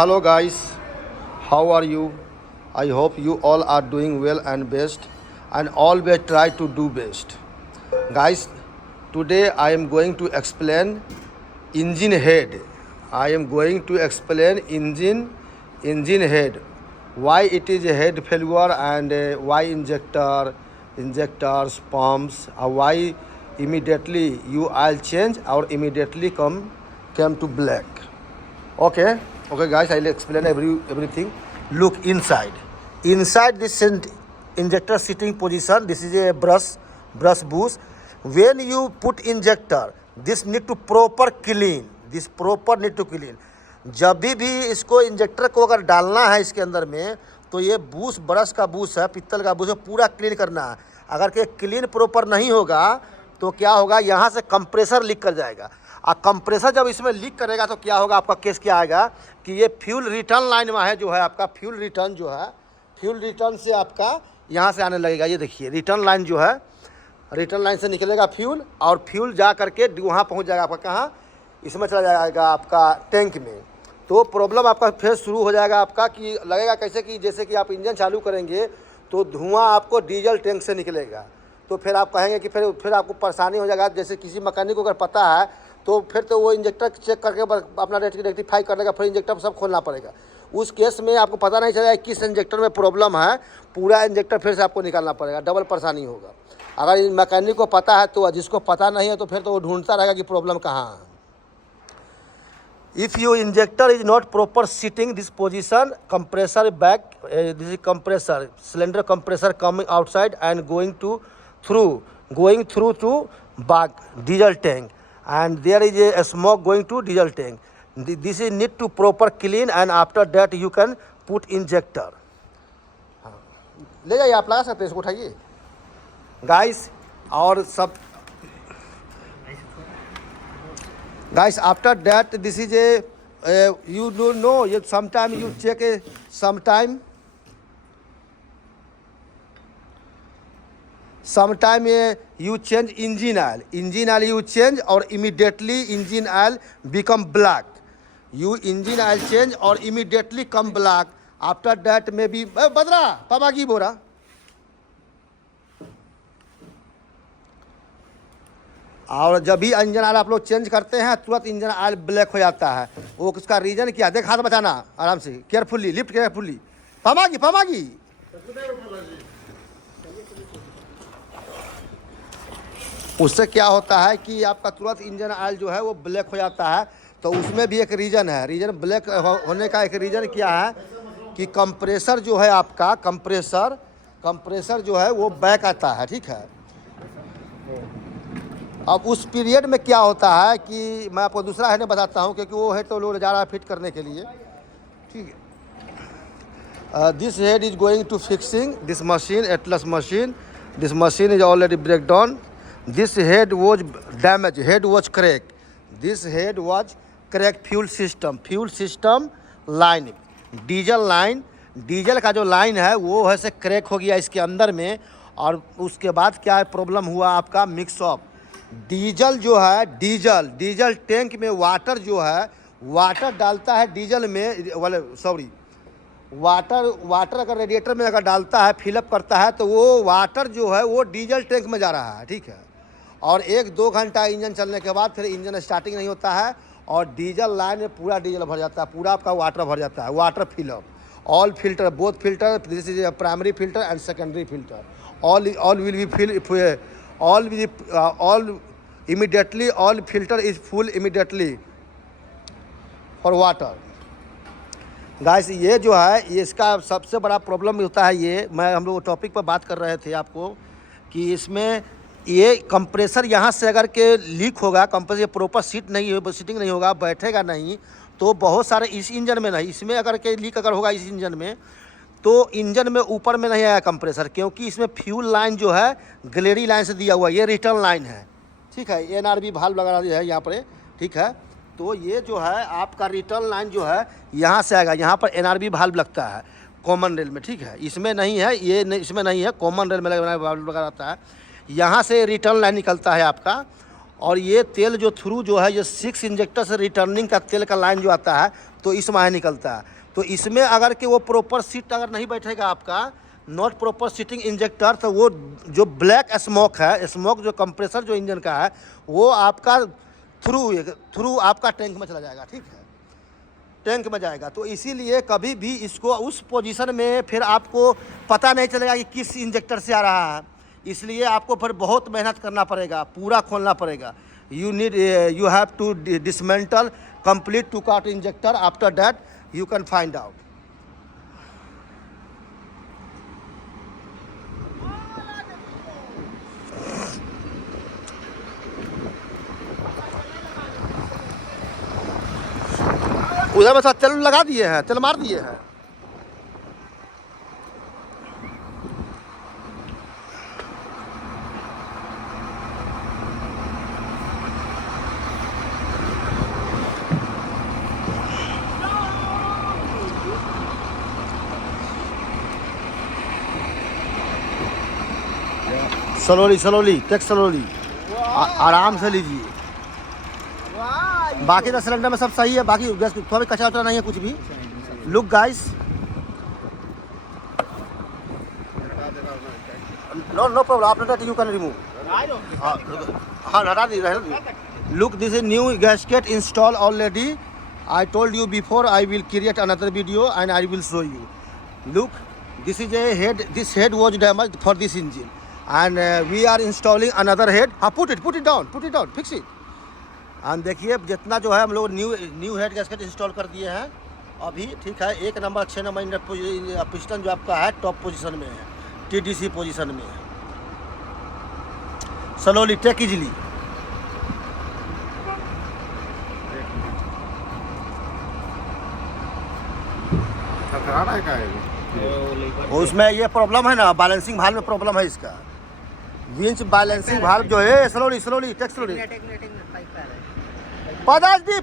Hello guys, how are you? I hope you all are doing well and best and always try to do best. Guys, today I am going to explain engine head. I am going to explain engine head. Why it is a head failure and why injectors, pumps, why immediately you oil change or immediately came to black. Okay guys, I'll explain everything. Look inside this injector sitting position. This is a brush bush. When you put injector, this need to proper clean. This proper need to clean. जब भी इसको injector को अगर डालना है इसके अंदर में, तो ये बूस ब्रश का बूस है, पित्तल का बूस है, पूरा क्लीन करना है. अगर के क्लीन प्रॉपर नहीं होगा तो क्या होगा, यहाँ से कंप्रेसर लीक कर जाएगा. और कंप्रेसर जब इसमें लीक करेगा तो क्या होगा, आपका केस क्या आएगा कि ये फ्यूल रिटर्न लाइन में है, जो है आपका फ्यूल रिटर्न जो है, फ्यूल रिटर्न से आपका यहाँ से आने लगेगा. ये देखिए रिटर्न लाइन जो है, रिटर्न लाइन से निकलेगा फ्यूल और फ्यूल जा करके वहाँ पहुँच जाएगा आपका कहाँ, इसमें चला जाएगा आपका टैंक में. तो प्रॉब्लम आपका फिर शुरू हो जाएगा आपका कि लगेगा कैसे कि जैसे कि आप इंजन चालू करेंगे तो धुआं आपको डीजल टैंक से निकलेगा. तो फिर आप कहेंगे कि फिर आपको परेशानी हो जाएगा. जैसे किसी मैकेनिक को अगर पता है तो फिर तो वो इंजेक्टर चेक करके अपना रेक्टिफाई कर लेगा, फिर इंजेक्टर सब खोलना पड़ेगा. उस केस में आपको पता नहीं चलेगा किस इंजेक्टर में प्रॉब्लम है, पूरा इंजेक्टर फिर से आपको निकालना पड़ेगा, डबल परेशानी होगा. अगर मैकेनिक को पता है तो, जिसको पता नहीं है तो फिर तो वो ढूंढता रहेगा कि प्रॉब्लम कहाँ है. If your injector is not proper sitting this position, compressor back, this is compressor, cylinder compressor coming outside and going through to back diesel tank, and there is a smoke going to diesel tank. This is need to proper clean and after that you can put injector. ले जाइए, आप लगा सकते हैं, इसको उठाइए guys. और सब guys, after that this is a you don't know, sometime you check sometime you change engine oil you change or immediately engine oil become black. You engine oil change or immediately come black. After that maybe badra pamagi bora. और जब भी engine oil आप लोग change करते हैं तुरंत engine oil black हो जाता है. वो उसका रीज़न क्या, देख हाथ बचाना आराम से, केयरफुली लिफ्ट केयरफुली. पमागी उससे क्या होता है कि आपका तुरंत इंजन ऑयल जो है वो ब्लैक हो जाता है. तो उसमें भी एक रीज़न है. रीज़न ब्लैक होने का एक रीज़न क्या है कि कंप्रेसर जो है आपका, कंप्रेसर जो है वो बैक आता है. ठीक है. अब उस पीरियड में क्या होता है कि मैं आपको दूसरा हेड बताता हूँ, क्योंकि वो हेड तो लोग जा रहा है फिट करने के लिए. ठीक है. This head is going to fixing this machine, Atlas machine. This machine is already break down. This head was damage, head was crack. This head was crack. Fuel system line, diesel का जो line है वो है से crack हो गया इसके अंदर में. और उसके बाद क्या है प्रॉब्लम हुआ आपका, मिक्स ऑफ डीजल जो है, डीजल टैंक में वाटर जो है, वाटर डालता है डीजल में, वाटर अगर रेडिएटर में अगर डालता है, फिलअप करता है तो वो वाटर जो है वो डीजल टैंक में जा रहा है. ठीक है. और 1-2 घंटा इंजन चलने के बाद फिर इंजन स्टार्टिंग नहीं होता है और डीजल लाइन में पूरा डीजल भर जाता है, पूरा आपका वाटर भर जाता है. Water fill up, all filter, both filter, this is primary filter and secondary filter, all will be fill, all immediately, all filter is full immediately for water. Guys ये जो है, ये इसका सबसे बड़ा प्रॉब्लम होता है. ये हम लोग टॉपिक पर बात कर रहे थे आपको कि इसमें ये कंप्रेसर यहाँ से अगर के लीक होगा, कंप्रेसर प्रॉपर सीटिंग नहीं होगा, बैठेगा नहीं, तो बहुत सारे इस इंजन में नहीं, इसमें अगर के लीक अगर होगा इस इंजन में, तो इंजन में ऊपर में नहीं आया कंप्रेसर, क्योंकि इसमें फ्यूल लाइन जो है गलेरी लाइन से दिया हुआ है, ये रिटर्न लाइन है. ठीक है. एनआरबी भाल्व लगा है यहाँ पर. ठीक है. तो ये जो है आपका रिटर्न लाइन जो है यहाँ से आएगा, यहाँ पर एनआरबी भाल्व लगता है कॉमन रेल में. ठीक है. इसमें नहीं है, इसमें नहीं है, कॉमन रेल में भाल्व लगा रहता है. यहाँ से रिटर्न लाइन निकलता है आपका और ये तेल जो थ्रू जो है ये 6 इंजेक्टर से रिटर्निंग का तेल का लाइन जो आता है तो इस माह निकलता है। तो इसमें अगर कि वो प्रॉपर सीट अगर नहीं बैठेगा आपका, नॉट प्रॉपर सीटिंग इंजेक्टर, तो वो जो ब्लैक स्मोक है, स्मोक जो कंप्रेसर जो इंजन का है वो आपका थ्रू आपका टैंक में चला जाएगा, ठीक है, टैंक में जाएगा। तो इसीलिए कभी भी इसको उस पोजीशन में फिर आपको पता नहीं चलेगा कि किस इंजेक्टर से आ रहा है, इसलिए आपको फिर बहुत मेहनत करना पड़ेगा, पूरा खोलना पड़ेगा। you have to dismantle complete to cut injector, after that you can find out. उधर में तेल लगा दिए हैं, तेल मार दिए हैं। स्लोली टेक स्लोली, आराम से लीजिए। बाकी का सिलेंडर में सब सही है, बाकी गैस थोड़ा भी कचरा उचरा नहीं है कुछ भी। Look guys, no problem, after that you can remove. हाँ हटा दीजिए। Look, this is new gasket install already. I told you before I will create another video and I will show you. Look, this is a head, this head was damage for this engine and we are installing another head. हाँ put it down, fix it. and देखिए जितना जो है हम लोग new head gasket install कर दिए हैं अभी, ठीक है। 1 नंबर 6 नंबर पिस्टन जो आपका है टॉप पोजीशन में है, TDC पोजीशन में है। Slowly take easily. उसमें ये प्रॉब्लम है ना, बैलेंसिंग भाल्व में प्रॉब्लम है इसका। विंच बैलेंसिंग भाल्व जो है, स्लोली टेक स्लोली। पदाज दी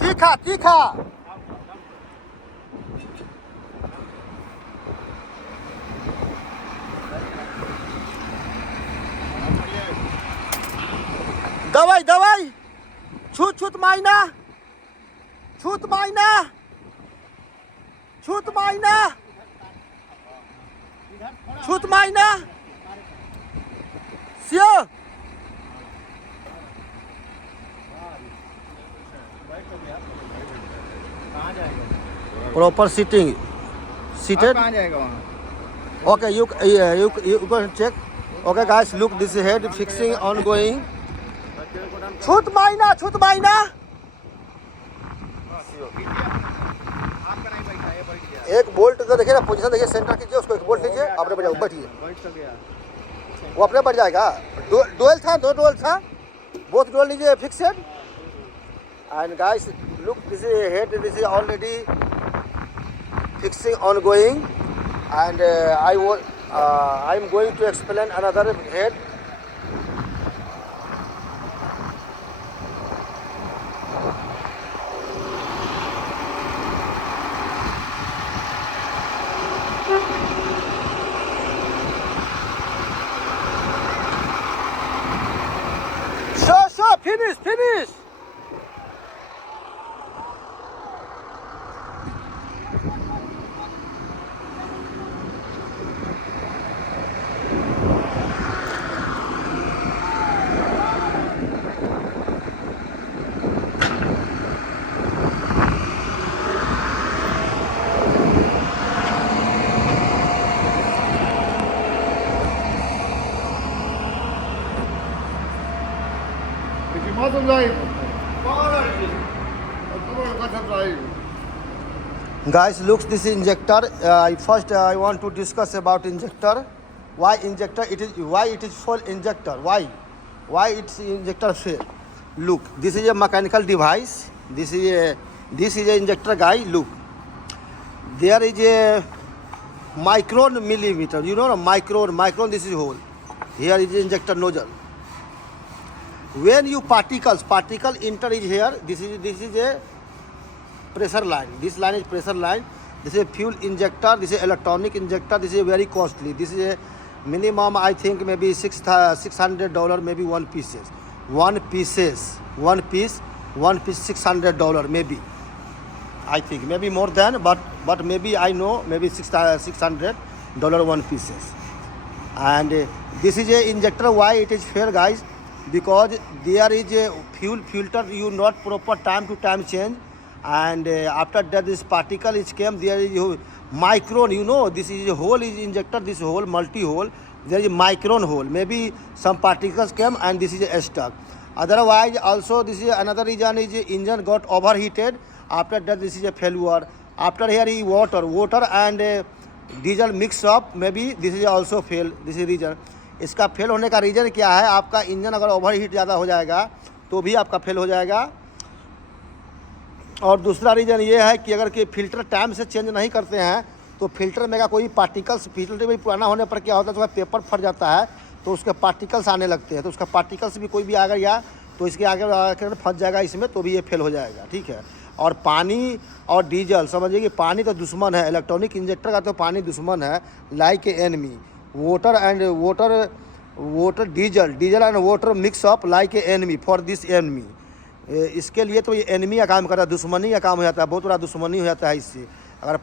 तीखा। दवाई छूत मायना सियो। Proper seating seated. Okay, you can check. Okay guys, look, this head fixing ongoing. छूत मायना। एक बोल्ट तो देखिए ना, पोजीशन देखिए, सेंटर कीजिए उसको, एक बोल्ट लीजिए, आपने बैठिए, वो अपने बढ़ जाएगा। दो डोल था, बोथ डोल लीजिए fixed. And guys look, this is head, this is already fixing ongoing and I am going to explain another head. Finish. Guys, looks this injector. First I want to discuss about injector. Why injector? Why it is full injector? Why its injector fail? Look, this is a mechanical device. This is a injector, guy. Look, there is a micron millimeter. You know, micron. This is hole. Here is the injector nozzle. When you particle enter is here. This is a pressure line. This line is pressure line. This is a fuel injector. This is electronic injector. This is very costly. This is a minimum I think maybe $600, maybe one piece, one piece $600 maybe. I think maybe more than, but maybe I know maybe $600 one pieces. And this is a injector. Why it is fair, guys? Because there is a fuel filter you not proper time to time change, and after that this particle is came, there is micron, you know, this is a hole is injector, this hole multi hole, there is a micron hole, maybe some particles came and this is a stuck. Otherwise also this is another reason is engine got overheated. After that this is a failure. After here is water and diesel mix up, may be this is also fail. This is reason. इसका fail होने का reason क्या है? आपका engine अगर over heat ज़्यादा हो जाएगा तो भी आपका फेल हो जाएगा. और दूसरा रीज़न ये है कि अगर कि फ़िल्टर टाइम से चेंज नहीं करते हैं तो फिल्टर में का कोई पार्टिकल्स, फिल्टर भी पुराना होने पर क्या होता है, उसका पेपर फट जाता है तो उसके पार्टिकल्स आने लगते हैं. तो उसका पार्टिकल्स भी कोई भी आ गया तो इसके आगे फंस जाएगा इसमें, तो भी ये फेल हो जाएगा. ठीक है. और पानी और डीजल, समझिए कि पानी तो दुश्मन है, इलेक्ट्रॉनिक इंजेक्टर का तो पानी दुश्मन है, like a enemy. Water diesel and water mix up like a enemy for this enemy. इसके लिए तो ये एनमी का काम करता है, दुश्मनी का काम हो जाता है, बहुत बड़ा दुश्मनी हो जाता है इससे. अगर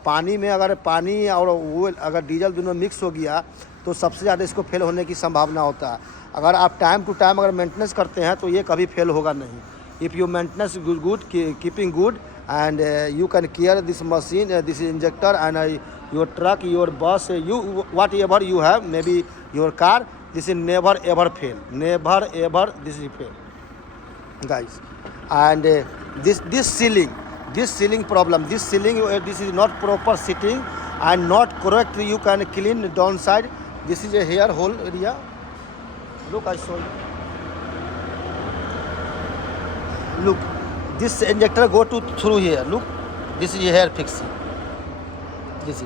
पानी और वो अगर डीजल दोनों मिक्स हो गया तो सबसे ज़्यादा इसको फेल होने की संभावना होता है. अगर आप टाइम टू टाइम अगर मेंटेनेंस करते हैं तो ये कभी फेल होगा नहीं. If you maintenance good, keeping good, and you can care this machine, this injector, and your truck, your bus, you whatever you have, maybe your car, this is never ever fail, this is fail, guys. And this sealing problem, this is not proper sitting and not correct. You can clean downside. This is a hair hole area. Look, I show you. Look, this injector go to through here. Look, this is a hair fixing. This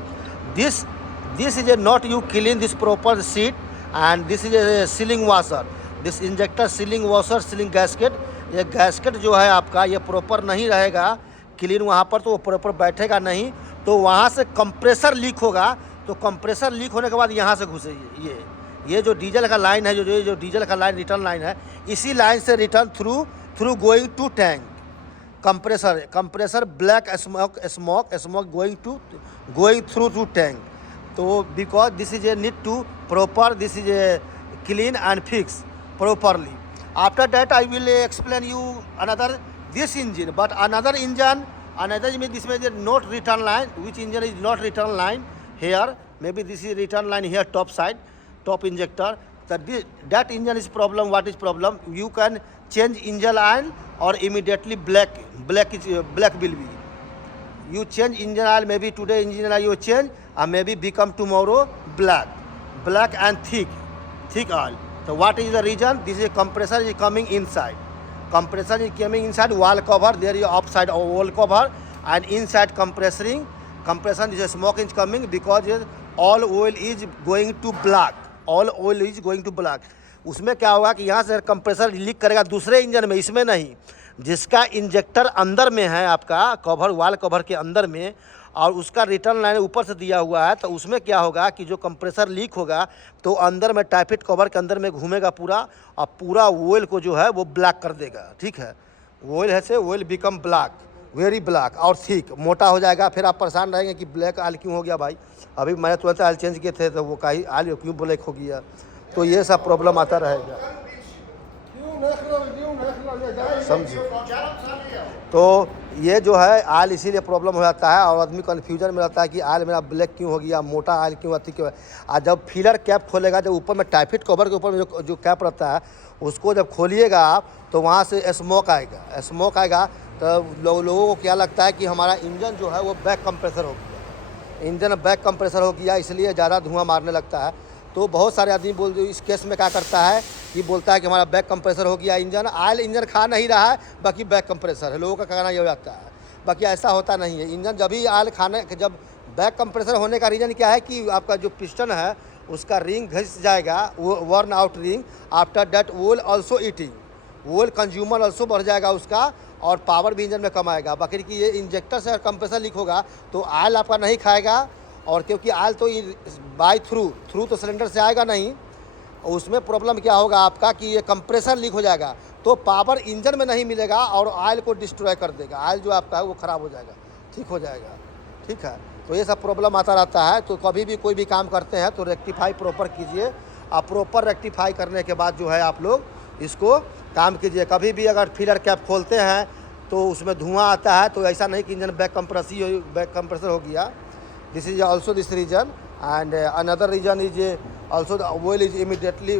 is a not you clean this proper seat, and this is a sealing washer. This injector sealing washer, sealing gasket. ये gasket जो है आपका ये proper नहीं रहेगा clean वहाँ पर, तो वो प्रॉपर बैठेगा नहीं, तो वहाँ से कंप्रेसर लीक होगा. तो कंप्रेसर लीक होने के बाद यहाँ से घुसेगी ये जो डीजल का लाइन है, जो डीजल का लाइन रिटर्न लाइन है, इसी लाइन से return through going to tank. Compressor black smoke going through to tank. तो because this is a need to proper, this is a clean and fix properly. After that I will explain you another this engine, but another means this is not return line. Which engine is not return line here? Maybe this is return line here, top side, top injector. That engine is problem. What is problem? You can change engine oil or immediately black will be. You change engine oil, maybe today engine oil you change, and maybe become tomorrow black and thick oil. So what is the reason? This is compressor is coming inside. Wall cover, there is upside wall cover, and inside compression is a smoke is coming because all oil is going to black. उसमें क्या होगा कि यहाँ से compressor leak करेगा दूसरे engine में, इसमें नहीं. जिसका इंजेक्टर अंदर में है आपका कवर, वॉल कवर के अंदर में, और उसका रिटर्न लाइन ऊपर से दिया हुआ है, तो उसमें क्या होगा कि जो कंप्रेसर लीक होगा तो अंदर में टाइपिट कवर के अंदर में घूमेगा पूरा, और पूरा ऑयल को जो है वो ब्लैक कर देगा. ठीक है. ऑयल है से oil become black, very black और थिक, मोटा हो जाएगा. फिर आप परेशान रहेंगे कि ब्लैक ऑयल क्यों हो गया भाई, अभी मैंने तुरंत ऑयल चेंज किए थे तो वो का ऑयल क्यों ब्लैक हो गया. तो ये सब प्रॉब्लम आता रहेगा, समझिए. तो ये जो है आयल इसीलिए प्रॉब्लम हो जाता है, और आदमी कन्फ्यूजन में रहता है कि आयल मेरा ब्लैक क्यों हो गया, मोटा आयल क्यों हुआ, ठीक है. और जब फिलर कैप खोलेगा, जब ऊपर में टाइपिट कवर के ऊपर में जो कैप रहता है उसको जब खोलिएगा आप, तो वहाँ से स्मोक आएगा. तो लोगों को क्या लगता है कि हमारा इंजन जो है वो बैक कंप्रेसर हो गया, इसलिए ज़्यादा धुआं मारने लगता है. तो बहुत सारे आदमी इस केस में क्या करता है कि बोलता है कि हमारा बैक कंप्रेसर हो गया, ऑयल इंजन खा नहीं रहा है, बाकी बैक कंप्रेसर है. लोगों का कहना ये हो जाता है, बाकी ऐसा होता नहीं है. इंजन जब भी ऑयल जब बैक कंप्रेसर होने का रीज़न क्या है कि आपका जो पिस्टन है उसका रिंग घिस जाएगा, वो worn out ring. After that oil also eating, oil consumer also बढ़ जाएगा उसका, और पावर भी इंजन में कम आएगा. बाकी कि ये इंजेक्टर से कंप्रेसर लीक होगा तो ऑयल आपका नहीं खाएगा, और क्योंकि ऑयल तो बाय थ्रू तो सिलेंडर से आएगा नहीं, उसमें प्रॉब्लम क्या होगा आपका कि ये कंप्रेसर लीक हो जाएगा, तो पावर इंजन में नहीं मिलेगा और ऑयल को डिस्ट्रॉय कर देगा। ऑयल जो आपका है वो ख़राब हो जाएगा, ठीक हो जाएगा, ठीक है। तो ये सब प्रॉब्लम आता रहता है। तो कभी भी कोई भी काम करते हैं तो रेक्टिफाई प्रॉपर कीजिए। आप प्रॉपर रेक्टिफाई करने के बाद जो है आप लोग इसको काम कीजिए। कभी भी अगर फिलर कैप खोलते हैं तो उसमें धुआं आता है, तो ऐसा नहीं कि इंजन बैक कंप्रेसर हो गया। This is also this reason, and another reason is also the oil is immediately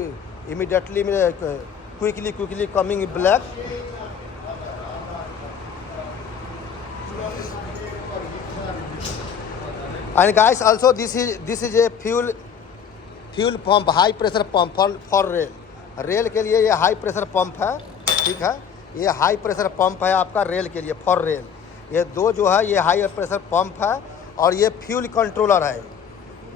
quickly coming black. And guys, also this is a fuel pump, high pressure pump for rail के लिए ये high pressure pump है, ठीक है। ये high pressure pump है आपका rail के लिए, फॉर रेल। ये दो जो है ये हाई प्रेशर पंप है और ये फ्यूल कंट्रोलर है।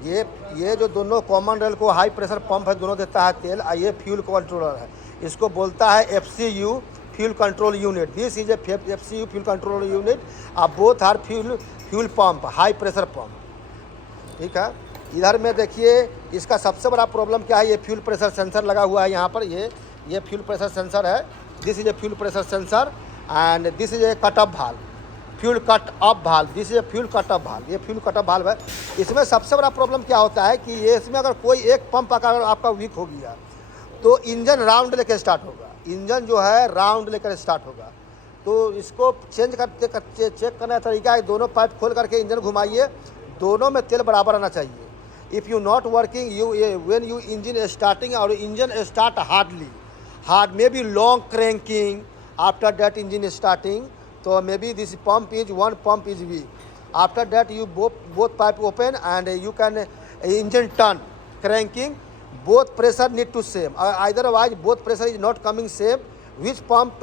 ये जो दोनों कॉमन रेल को हाई प्रेशर पंप है, दोनों देता है तेल, और ये फ्यूल कंट्रोलर है। इसको बोलता है FCU, fuel control unit. This is a FCU fuel control unit. अब both are fuel pump, high pressure pump, ठीक है। इधर में देखिए इसका सबसे बड़ा प्रॉब्लम क्या है, ये फ्यूल प्रेशर सेंसर लगा हुआ है यहाँ पर। ये फ्यूल प्रेशर सेंसर है। This is a fuel pressure sensor and this is A cut off valve, fuel cut off valve. This is a fuel cut off valve, ये फ्यूल कट ऑफ भाल्व है। इसमें सबसे बड़ा problem क्या होता है कि ये इसमें अगर कोई एक पंप अगर आपका वीक हो गया तो इंजन राउंड लेकर स्टार्ट होगा। इंजन जो है राउंड लेकर स्टार्ट होगा। तो इसको चेंज करते चेक करने का तरीका है, दोनों पाइप खोल करके इंजन घुमाइए, दोनों में तेल बराबर आना चाहिए। If you not working when you engine starting और engine start hard may be long cranking after that engine starting, तो may be this pump is one pump is weak. After that you both pipe open and you can engine turn cranking, both pressure need to same, otherwise both pressure is not coming same. Which pump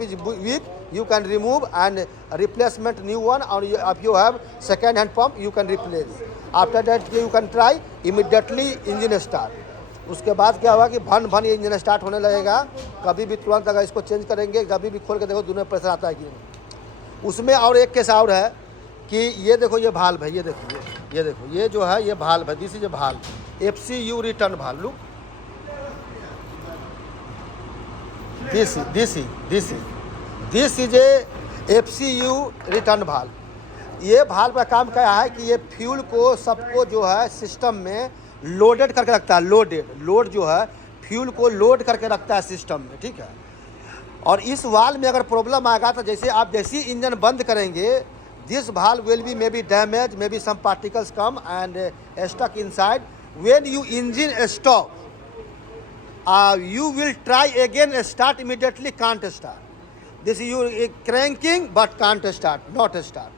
is weak you can remove and replacement new one, or if you have second hand pump you can replace. After that you can try immediately engine start. उसके बाद क्या होगा कि भन ये engine start होने लगेगा। कभी भी तुरंत अगर इसको चेंज करेंगे, कभी भी खोल के देखो दोनों प्रेशर आता है कि नहीं। उसमें और एक केस और है कि ये देखो ये भाल्व है, ये देखो ये जो है ये भाल्व है। This is A valve, FCU return valve. Look this is a FCU return valve. ये भाल्व का काम क्या है कि ये फ्यूल को सबको जो है सिस्टम में लोडेड करके रखता है। लोड जो है फ्यूल को लोड करके रखता है सिस्टम में, ठीक है। और इस वाल्व में अगर प्रॉब्लम आएगा तो जैसे इंजन बंद करेंगे, this valve will be may be damage, may be some particles come and stuck inside. When you engine stop you will try again, start immediately, can't start. This you cranking but can't start, not start.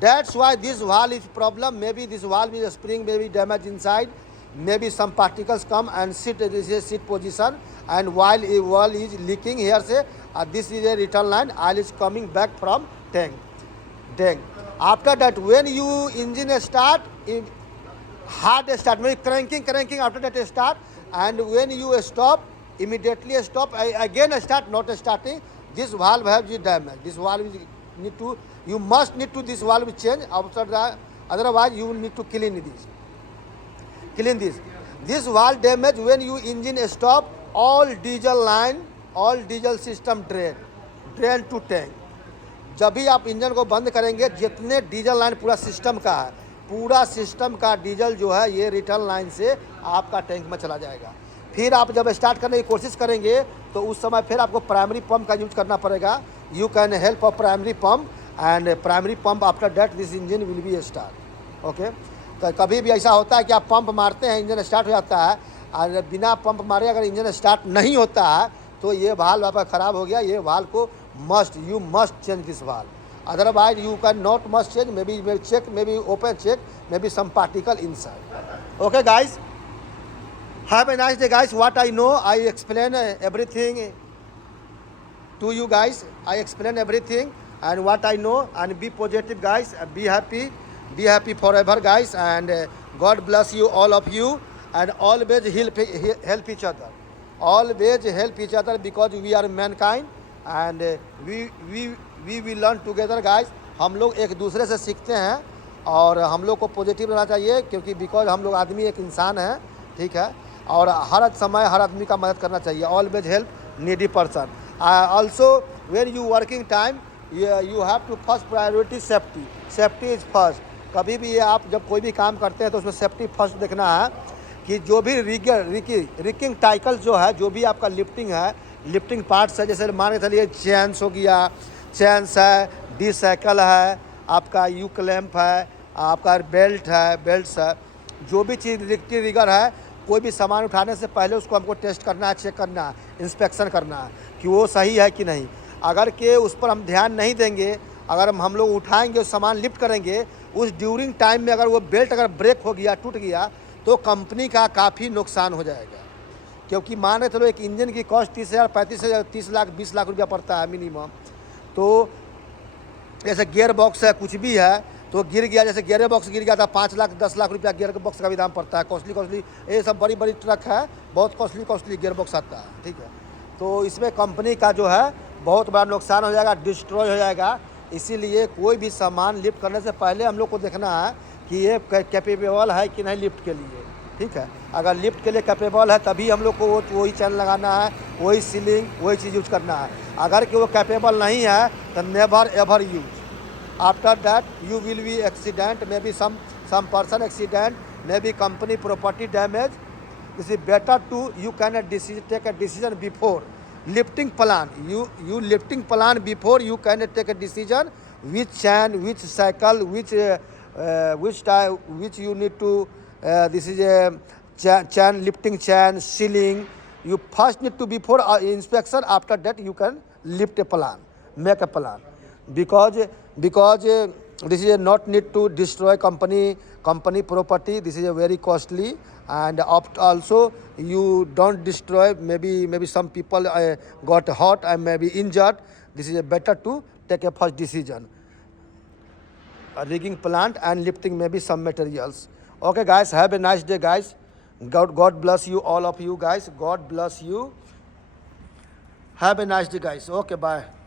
That's why this valve is problem. Maybe this valve is a spring, maybe damage inside, maybe some particles come and sit. This is sit position, and while a valve is leaking here, say this is a return line. Oil is coming back from tank. After that, when you engine start, hard start, maybe cranking. After that start. And when you stop, immediately stop, again start, not starting. This valve has damage. This valve is you must need to this valve change. Otherwise you will need to clean this. This valve damage when you engine stop, all diesel system drain to tank. जब भी आप engine को बंद करेंगे, जितने diesel line पूरा system का diesel जो है ये रिटर्न लाइन से आपका टैंक में चला जाएगा। फिर आप जब स्टार्ट करने की कोशिश करेंगे तो उस समय फिर आपको प्राइमरी पंप का यूज करना पड़ेगा। You can help of primary pump and primary pump after that this engine will be start. Okay, तो कभी भी ऐसा होता है कि आप पंप मारते हैं, इंजन स्टार्ट हो जाता है, और बिना पंप मारे अगर इंजन स्टार्ट नहीं होता है तो ये वाल्व आपका ख़राब हो गया। ये वाल्व को you must change this valve. Otherwise you cannot must change. Maybe check, maybe open check, maybe some particle inside. Okay guys, have a nice day guys. What I know I explain everything to you guys. I explain everything and what I know, and be positive guys, be happy forever guys, and God bless you, all of you, and always help each other. Always help each other because we are mankind and we will learn together guys. हम लोग एक दूसरे से सीखते हैं और हम लोग को पॉजिटिव रहना चाहिए, क्योंकि बिकॉज हम लोग आदमी एक इंसान है, ठीक है, और हर समय हर आदमी का मदद करना चाहिए, always help needy person. Also when you working time you have to first priority safety, safety is first. कभी भी ये आप जब कोई भी काम करते हैं तो उसमें सेफ्टी फर्स्ट देखना है कि जो भी रिकिंग टाइकल जो है, जो भी आपका लिफ्टिंग है, लिफ्टिंग पार्ट्स है, जैसे मान के चलिए चैन्स हो गया, चैन्स है, डी साइकिल है, आपका यू क्लैंप है, आपका बेल्ट है, बेल्ट्स है, जो भी चीज़ रिक्टी रिगर है, कोई भी सामान उठाने से पहले उसको हमको टेस्ट करना है, चेक करना है, इंस्पेक्शन करना है कि वो सही है कि नहीं। अगर के उस पर हम ध्यान नहीं देंगे, अगर हम लोग उठाएंगे सामान लिफ्ट करेंगे, उस ड्यूरिंग टाइम में अगर वो बेल्ट अगर ब्रेक हो गया, टूट गया, तो कंपनी का काफ़ी नुकसान हो जाएगा। क्योंकि मान के चलो एक इंजन की कॉस्ट 30,000, 35,000, 30 लाख, 20 लाख रुपया पड़ता है मिनिमम। तो जैसे गियर बॉक्स है, कुछ भी है, तो गिर गया, जैसे गियर बॉक्स गिर गया था 5 लाख 10 लाख रुपया गियर बॉक्स का भी दाम पड़ता है। कॉस्टली ये सब बड़ी बड़ी ट्रक है, बहुत कॉस्टली गियर बॉक्स आता है, ठीक है। तो इसमें कंपनी का जो है बहुत बड़ा नुकसान हो जाएगा, डिस्ट्रॉय हो जाएगा। इसीलिए कोई भी सामान लिफ्ट करने से पहले हम लोग को देखना है कि ये कैपेबल है कि नहीं लिफ्ट के लिए, ठीक है। अगर लिफ्ट के लिए कैपेबल है तभी हम लोग को वही चैन लगाना है, वही सीलिंग, वही चीज़ यूज करना है। अगर कि वो कैपेबल नहीं है तो never ever use. After that you will be accident, may be some person accident, may be company property damage. This is better to you can take a decision before lifting plan. You lifting plan before you can take a decision which chain, which cycle, which type, which you need to. This is a chain, lifting chain, sealing. You first need to before inspection. After that you can lift a plan, make a plan, because this is not need to destroy company property. This is a very costly, and also you don't destroy, maybe some people got hurt and maybe injured. This is a better to take a first decision, rigging plant and lifting maybe some materials. Okay guys, have a nice day guys. God bless you, all of you guys. God bless you. Have a nice day guys. Okay, bye.